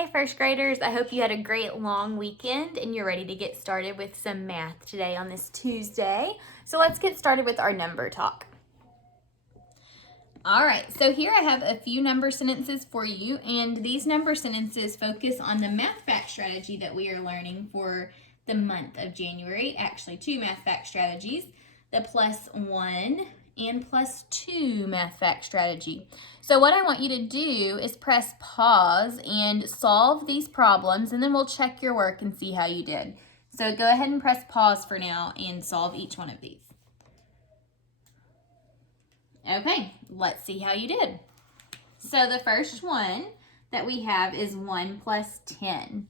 Hey first graders, I hope you had a great long weekend and you're ready to get started with some math today on this Tuesday. So let's get started with our number talk. All right, so here I have a few number sentences for you, and these number sentences focus on the math fact strategy that we are learning for the month of January. Actually, two math fact strategies, the +1 and +2 math fact strategy. So what I want you to do is press pause and solve these problems, and then we'll check your work and see how you did. So go ahead and press pause for now and solve each one of these. Okay, let's see how you did. So the first one that we have is 1 plus 10.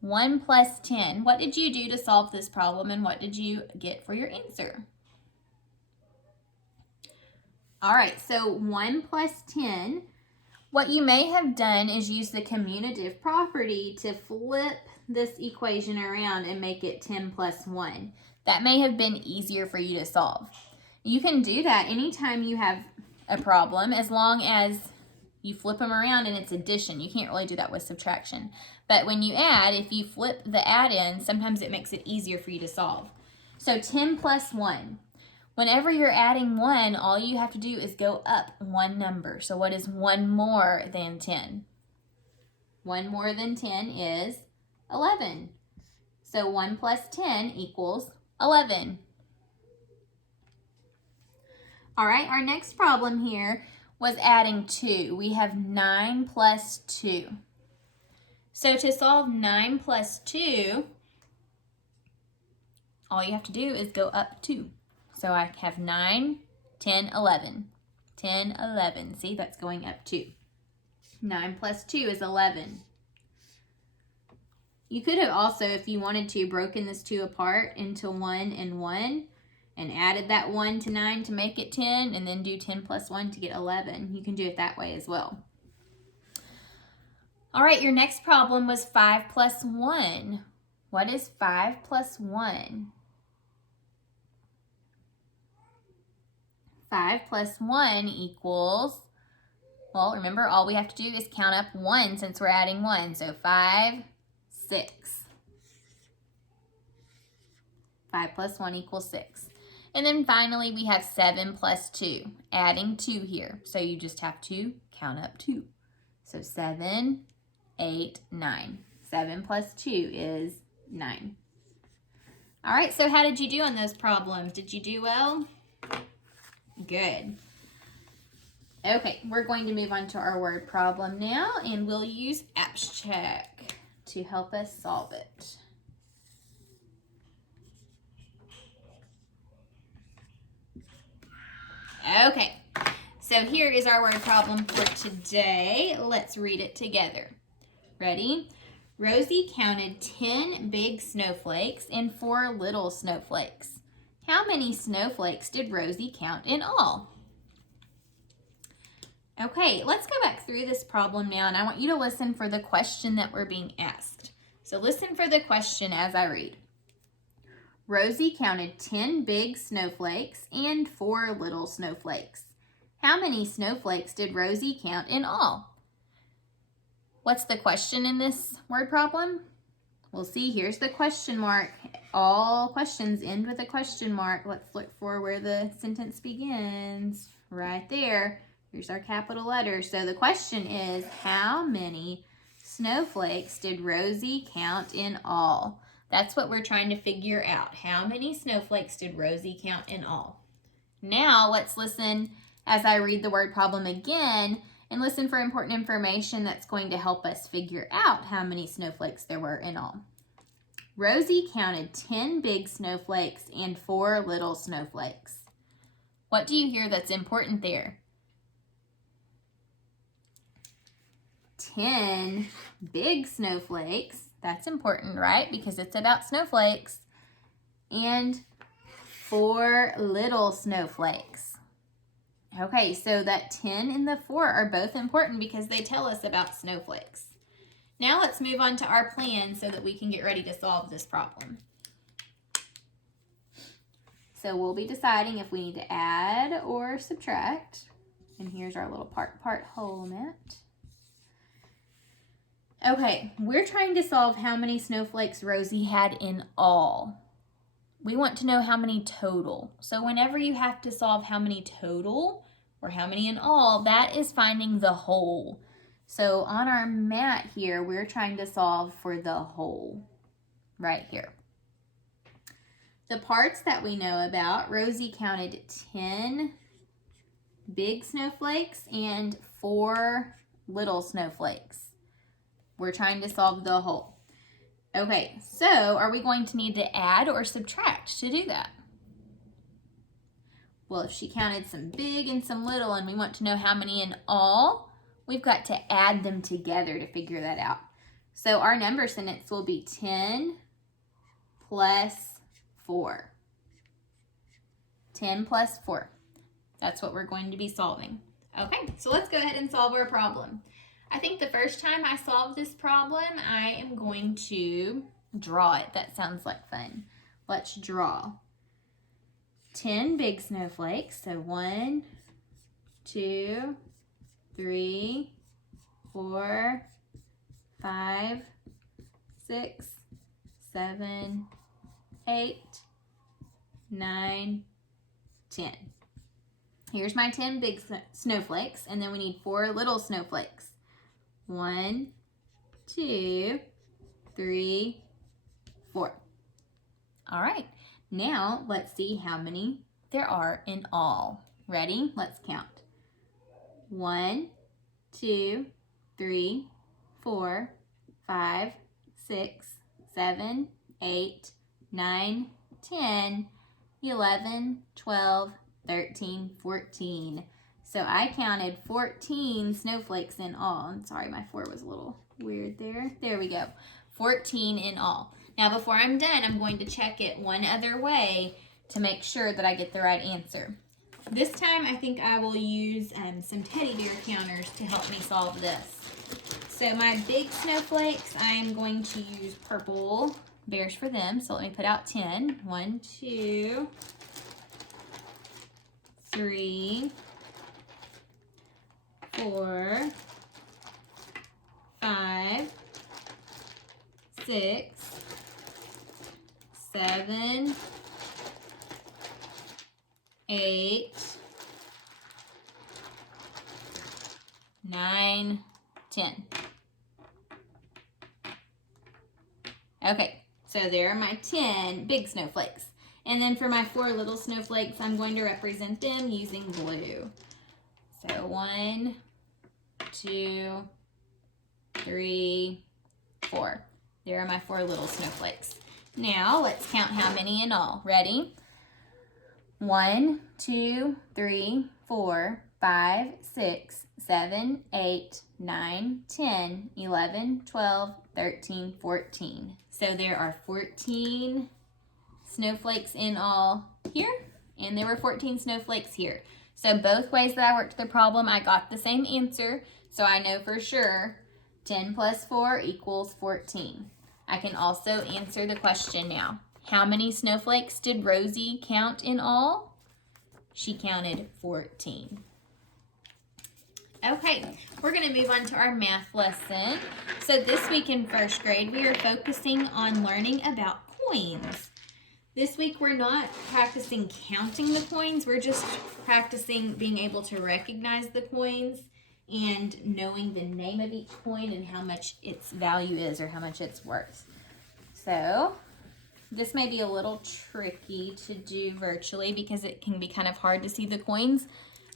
1 plus 10. What did you do to solve this problem and what did you get for your answer? All right, so 1 plus 10. What you may have done is use the commutative property to flip this equation around and make it 10 plus 1. That may have been easier for you to solve. You can do that anytime you have a problem, as long as you flip them around and it's addition. You can't really do that with subtraction. But when you add, if you flip the add-in, sometimes it makes it easier for you to solve. So 10 plus 1. Whenever you're adding 1, all you have to do is go up one number. So what is 1 more than 10? 1 more than 10 is 11. So 1 plus 10 equals 11. All right, our next problem here was adding 2. We have 9 plus 2. So to solve 9 plus 2, all you have to do is go up 2. So I have 9, 10, 11. 10, 11. See, that's going up 2. 9 plus 2 is 11. You could have also, if you wanted to, broken this 2 apart into 1 and 1 and added that 1 to 9 to make it 10 and then do 10 plus 1 to get 11. You can do it that way as well. All right, your next problem was 5 plus 1. What is 5 plus 1? 5 plus 1 equals, well, remember, all we have to do is count up 1 since we're adding 1. So 5, 6. 5 plus 1 equals 6. And then finally, we have 7 plus 2, adding 2 here. So you just have to count up 2. So 7, 8, 9. 7 plus 2 is 9. All right, so how did you do on those problems? Did you do well? Good. Okay, we're going to move on to our word problem now, and we'll use AptsCheck to help us solve it. Okay, so here is our word problem for today. Let's read it together. Ready? Rosie counted 10 big snowflakes and 4 little snowflakes. How many snowflakes did Rosie count in all? Okay, let's go back through this problem now, and I want you to listen for the question that we're being asked. So listen for the question as I read. Rosie counted 10 big snowflakes and 4 little snowflakes. How many snowflakes did Rosie count in all? What's the question in this word problem? We'll see, here's the question mark. All questions end with a question mark. Let's look for where the sentence begins. Right there. Here's our capital letters. So the question is, how many snowflakes did Rosie count in all? That's what we're trying to figure out. How many snowflakes did Rosie count in all? Now let's listen as I read the word problem again and listen for important information that's going to help us figure out how many snowflakes there were in all. Rosie counted 10 big snowflakes and 4 little snowflakes. What do you hear that's important there? 10 big snowflakes. That's important, right? Because it's about snowflakes. And 4 little snowflakes. Okay, so that 10 and the 4 are both important because they tell us about snowflakes. Now let's move on to our plan so that we can get ready to solve this problem. So we'll be deciding if we need to add or subtract. And here's our little part whole mat. Okay, we're trying to solve how many snowflakes Rosie had in all. We want to know how many total. So whenever you have to solve how many total or how many in all, that is finding the whole. So on our mat here, we're trying to solve for the whole right here. The parts that we know about, Rosie counted 10 big snowflakes and 4 little snowflakes. We're trying to solve the whole. Okay, so are we going to need to add or subtract to do that? Well, if she counted some big and some little and we want to know how many in all, we've got to add them together to figure that out. So our number sentence will be 10 plus 4. 10 plus 4. That's what we're going to be solving. Okay, so let's go ahead and solve our problem. I think the first time I solve this problem, I am going to draw it. That sounds like fun. Let's draw 10 big snowflakes. So 1, 2, 3, 4, 5, 6, 7, 8, 9, 10. Here's my 10 big snowflakes, and then we need 4 little snowflakes. 1, 2, 3, 4. All right, now let's see how many there are in all. Ready? Let's count. 1, 2, 3, 4, 5, 6, 7, 8, 9, 10, 11, 12, 13, 14. So I counted 14 snowflakes in all. I'm sorry, my 4 was a little weird there. There we go. 14 in all. Now before I'm done, I'm going to check it one other way to make sure that I get the right answer. This time I think I will use some teddy bear counters to help me solve this. So my big snowflakes, I am going to use purple bears for them. So let me put out 10. 1, 2, 3, 4, 5, 6, 7, 8, 9, 10. Okay, so there are my 10 big snowflakes. And then for my 4 little snowflakes, I'm going to represent them using blue. So 1, 2, 3, 4. There are my 4 little snowflakes. Now let's count how many in all. Ready? 1, 2, 3, 4, 5, 6, 7, 8, 9, 10, 11, 12, 13, 14. So there are 14 snowflakes in all here, and there were 14 snowflakes here. So both ways that I worked the problem, I got the same answer. So I know for sure 10 plus 4 equals 14. I can also answer the question now. How many snowflakes did Rosie count in all? She counted 14. Okay, we're going to move on to our math lesson. So this week in first grade, we are focusing on learning about coins. This week, we're not practicing counting the coins. We're just practicing being able to recognize the coins and knowing the name of each coin and how much its value is or how much it's worth. So this may be a little tricky to do virtually because it can be kind of hard to see the coins.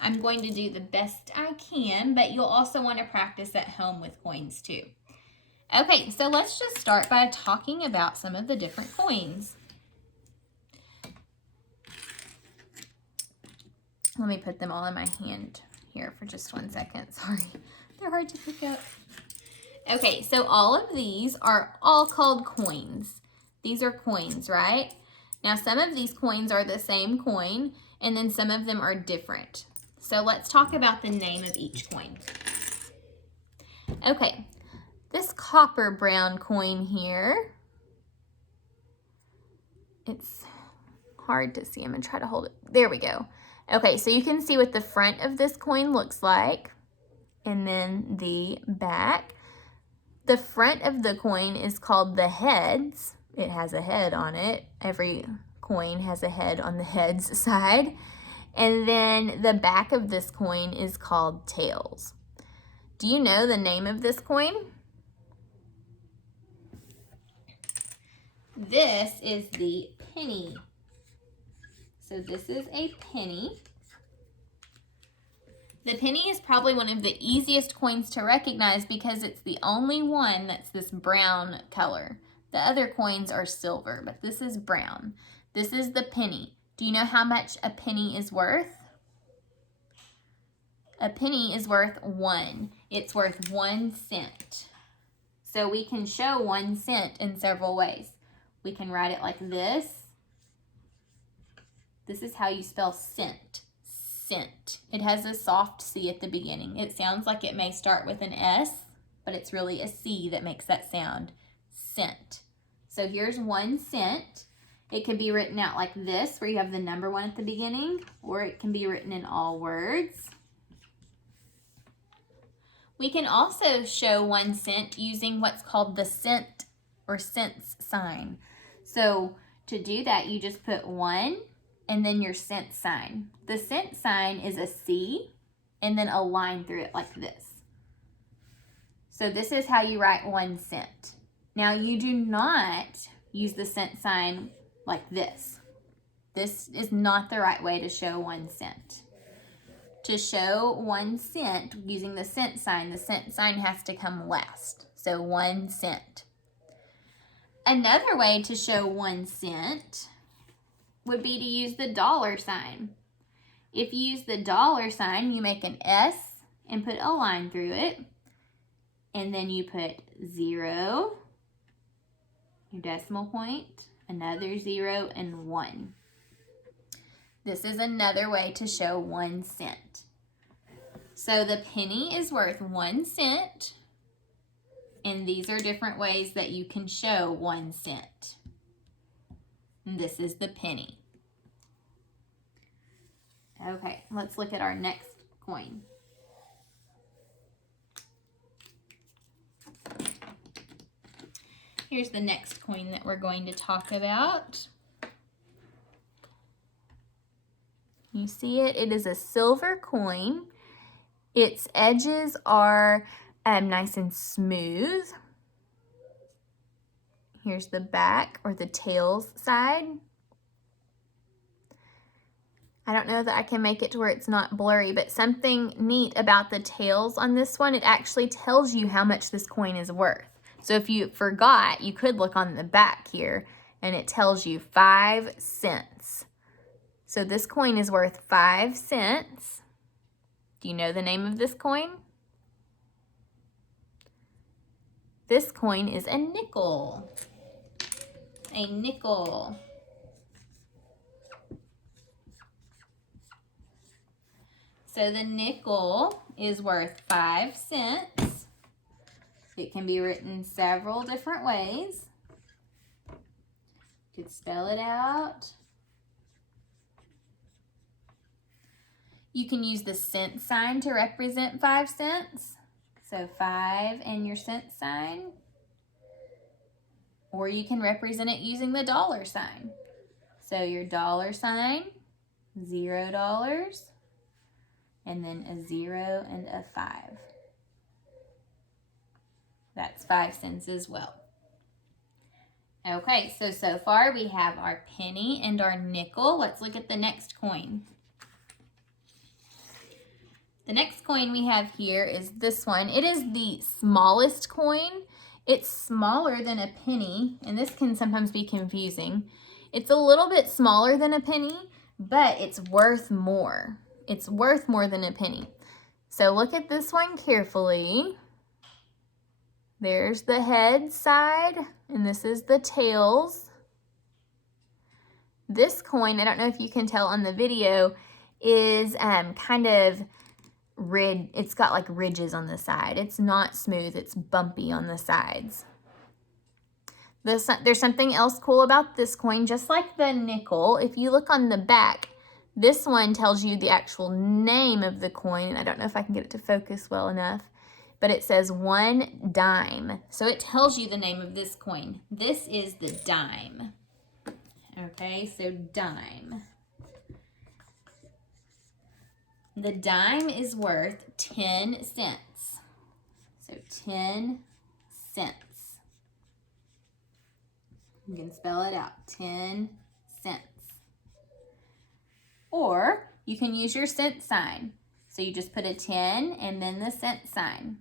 I'm going to do the best I can, but you'll also want to practice at home with coins too. Okay, so let's just start by talking about some of the different coins. Let me put them all in my hand here for just 1 second. Sorry, they're hard to pick up. Okay, so all of these are all called coins. These are coins, right? Now, some of these coins are the same coin, and then some of them are different. So let's talk about the name of each coin. Okay, this copper brown coin here, it's hard to see. I'm gonna try to hold it. There we go. Okay, so you can see what the front of this coin looks like, and then the back. The front of the coin is called the heads. It has a head on it. Every coin has a head on the heads side. And then the back of this coin is called tails. Do you know the name of this coin? This is the penny. So this is a penny. The penny is probably one of the easiest coins to recognize because it's the only one that's this brown color. The other coins are silver, but this is brown. This is the penny. Do you know how much a penny is worth? A penny is worth 1. It's worth 1 cent. So we can show 1 cent in several ways. We can write it like this. This is how you spell cent. Cent. It has a soft C at the beginning. It sounds like it may start with an S, but it's really a C that makes that sound. Cent. So here's 1 cent. It can be written out like this, where you have the number 1 at the beginning, or it can be written in all words. We can also show 1 cent using what's called the cent or cents sign. So to do that, you just put 1 and then your cent sign. The cent sign is a C and then a line through it like this. So this is how you write 1 cent. Now you do not use the cent sign like this. This is not the right way to show 1 cent. To show 1 cent using the cent sign has to come last. So 1 cent. Another way to show 1 cent would be to use the dollar sign. If you use the dollar sign, you make an S and put a line through it. And then you put 0, your decimal point, another 0, and 1. This is another way to show 1 cent. So the penny is worth 1 cent. And these are different ways that you can show 1 cent. And this is the penny. Okay, let's look at our next coin. Here's the next coin that we're going to talk about. You see it? It is a silver coin. Its edges are nice and smooth. Here's the back or the tails side. I don't know that I can make it to where it's not blurry, but something neat about the tails on this one, it actually tells you how much this coin is worth. So if you forgot, you could look on the back here and it tells you 5 cents. So this coin is worth 5 cents. Do you know the name of this coin? This coin is a nickel. A nickel. So the nickel is worth 5 cents. It can be written several different ways. You could spell it out. You can use the cent sign to represent 5 cents. So 5 and your cent sign. Or you can represent it using the dollar sign. So your dollar sign, $0, and then a 0 and a 5. That's 5 cents as well. Okay, so far we have our penny and our nickel. Let's look at the next coin. The next coin we have here is this one. It is the smallest coin. It's smaller than a penny, and this can sometimes be confusing. It's a little bit smaller than a penny, but it's worth more. It's worth more than a penny. So look at this one carefully. There's the head side, and this is the tails. This coin, I don't know if you can tell on the video, is kind of it's got like ridges on the side. It's not smooth, it's bumpy on the sides. There's something else cool about this coin, just like the nickel. If you look on the back, this one tells you the actual name of the coin. I don't know if I can get it to focus well enough, but it says 1 dime. So it tells you the name of this coin. This is the dime. Okay, so dime. The dime is worth 10 cents. So 10 cents. You can spell it out, 10 cents. Or you can use your cent sign. So you just put a 10 and then the cent sign.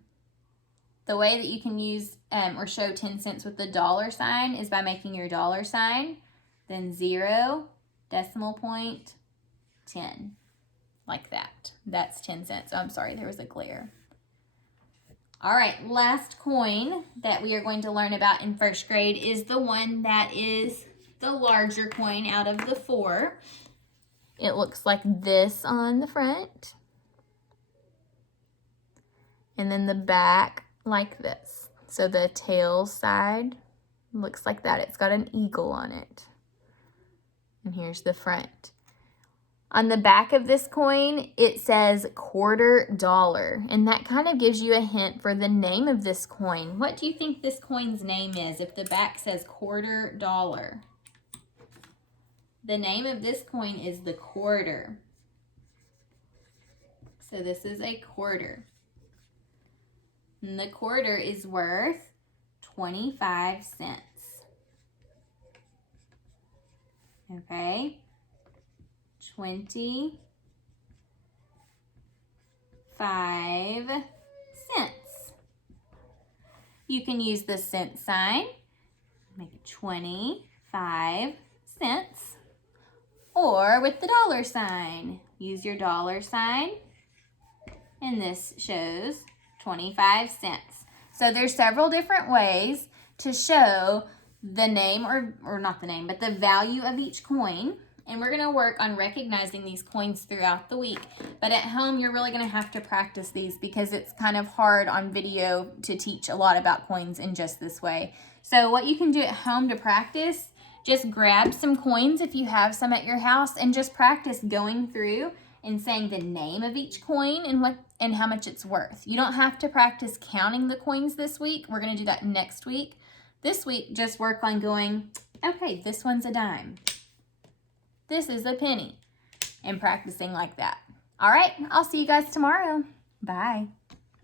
The way that you can use or show 10 cents with the dollar sign is by making your dollar sign, then 0, decimal point, 10. Like that. That's 10 cents. Oh, I'm sorry, there was a glare. All right, last coin that we are going to learn about in first grade is the one that is the larger coin out of the 4. It looks like this on the front. And then the back like this. So the tail side looks like that. It's got an eagle on it. And here's the front. On the back of this coin, it says $quarter, and that kind of gives you a hint for the name of this coin. What do you think this coin's name is if the back says $quarter? The name of this coin is the quarter. So this is a quarter. And the quarter is worth 25 cents. Okay? 25 cents. You can use the cent sign, make it 25 cents, or with the dollar sign. Use your dollar sign, and this shows 25 cents. So there's several different ways to show the name, or not the name, but the value of each coin. And we're going to work on recognizing these coins throughout the week. But at home, you're really going to have to practice these because it's kind of hard on video to teach a lot about coins in just this way. So what you can do at home to practice, just grab some coins if you have some at your house and just practice going through and saying the name of each coin and how much it's worth. You don't have to practice counting the coins this week. We're going to do that next week. This week, just work on going, okay, this one's a dime. This is a penny, and practicing like that. All right, I'll see you guys tomorrow. Bye.